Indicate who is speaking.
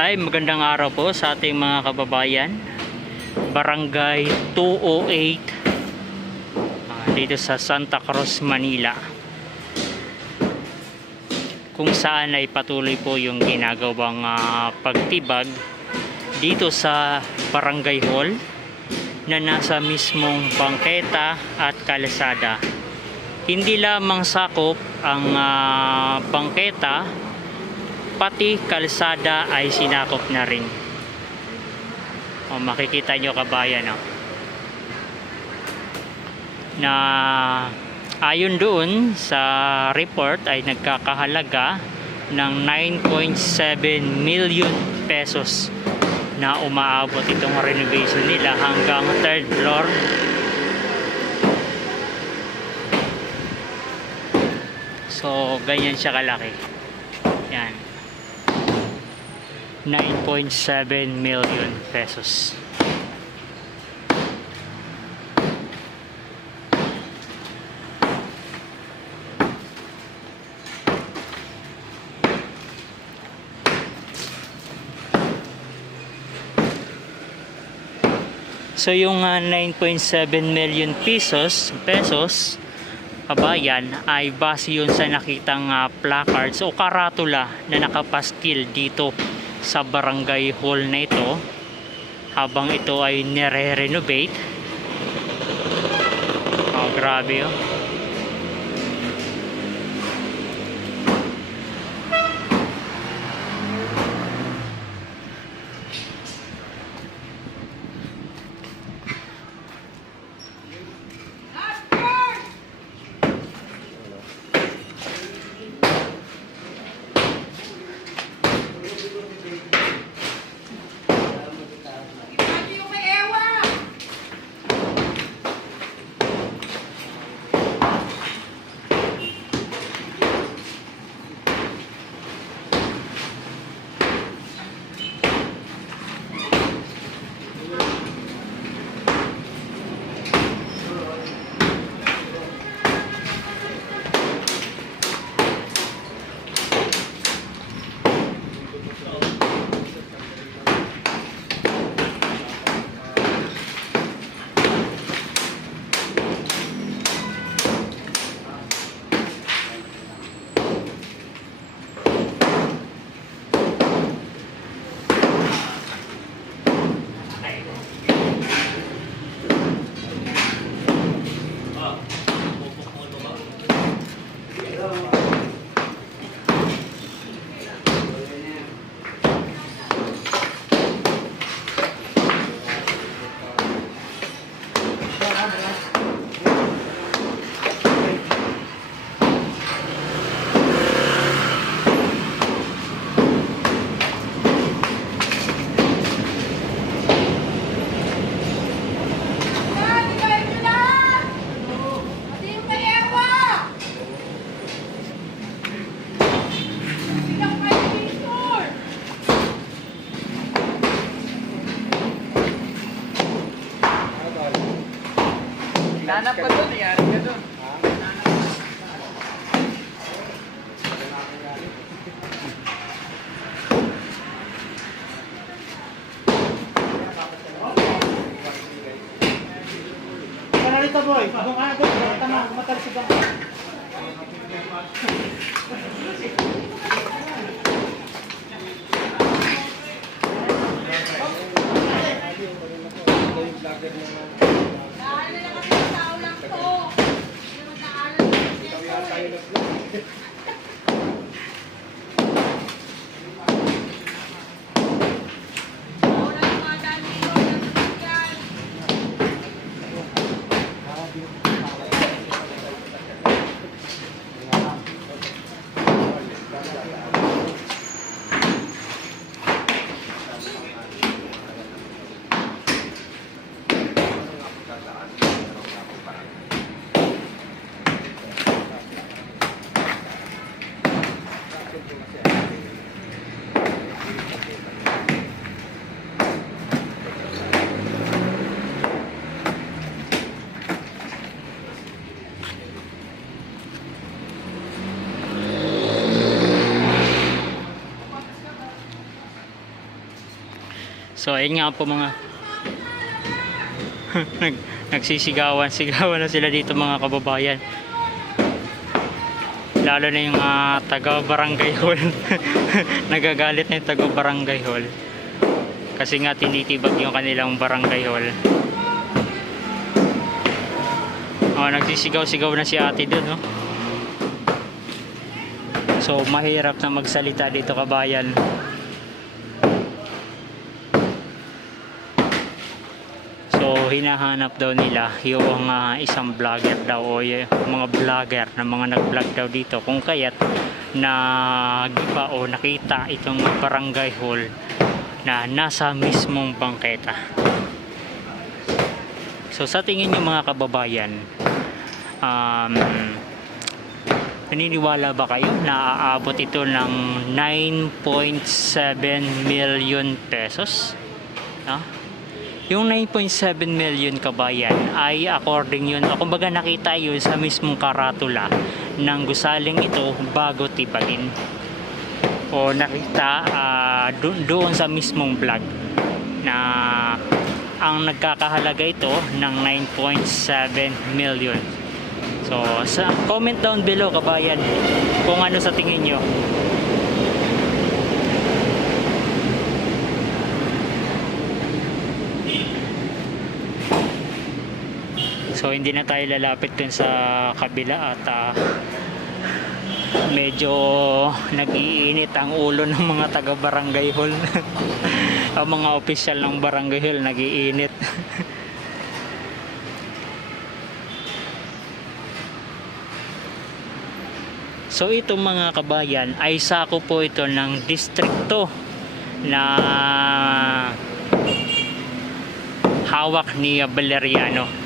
Speaker 1: Ay, magandang araw po sa ating mga kababayan. Barangay 208 ah, dito sa Santa Cruz, Manila. Kung saan ay patuloy po yung ginagawang ah, pagtibag dito sa Barangay Hall na nasa mismong bangketa at kalsada. Hindi lamang sakop ang ah, bangketa pati kalsada ay sinakop na rin. O, makikita nyo kabayan o. Na ayon doon sa report ay nagkakahalaga ng 9.7 million pesos na umaabot itong renovation nila hanggang third floor So, ganyan siya kalaki. Yan. 9.7 million pesos. So yung ah, 9.7 million pesos pesos kabayan ay base yun sa nakitang ah, placards o karatula na nakapaskil dito sa barangay hall na ito habang ito ay nire-renovate. Oh grabe oh
Speaker 2: Nanap ka doon, yari ka doon.
Speaker 3: Panalita boy, doon ka na doon, tama, matalisig ako.
Speaker 4: Dahil na kasi sa tao lang to. Naalam ng proseso
Speaker 1: So ayun nga po mga Nag, nagsisigawan, sigawan na sila dito mga kababayan. Lalo na yung ah, taga barangay hall. Nagagalit na yung taga barangay hall. Kasi nga tinitibag yung kanilang barangay hall. Oh, nagsisigaw-sigaw na si ate doon, no? So, mahirap na magsalita dito kabayan. Hinahanap daw nila yung ah, isang vlogger daw o yung mga vlogger na mga nag-vlog daw dito kung kaya't nagiba o nakita itong barangay hall na nasa mismong bangketa. So, sa tingin nyo mga kababayan, um, naniniwala ba kayo na aabot ito ng 9.7 million pesos? No? Yung 9.7 million kabayan ay according yun, o kumbaga nakita yun sa mismong karatula ng gusaling ito bago tibagin. O nakita ah, do- doon sa mismong vlog na ang nagkakahalaga ito ng 9.7 million. So, sa comment down below kabayan kung ano sa tingin nyo. So hindi na tayo lalapit dun sa kabila at ah, medyo nag-iinit ang ulo ng mga taga barangay hall. ang mga opisyal ng barangay hall nag-iinit. So itong mga kabayan ay sako po ito ng distrikto na hawak ni Valeriano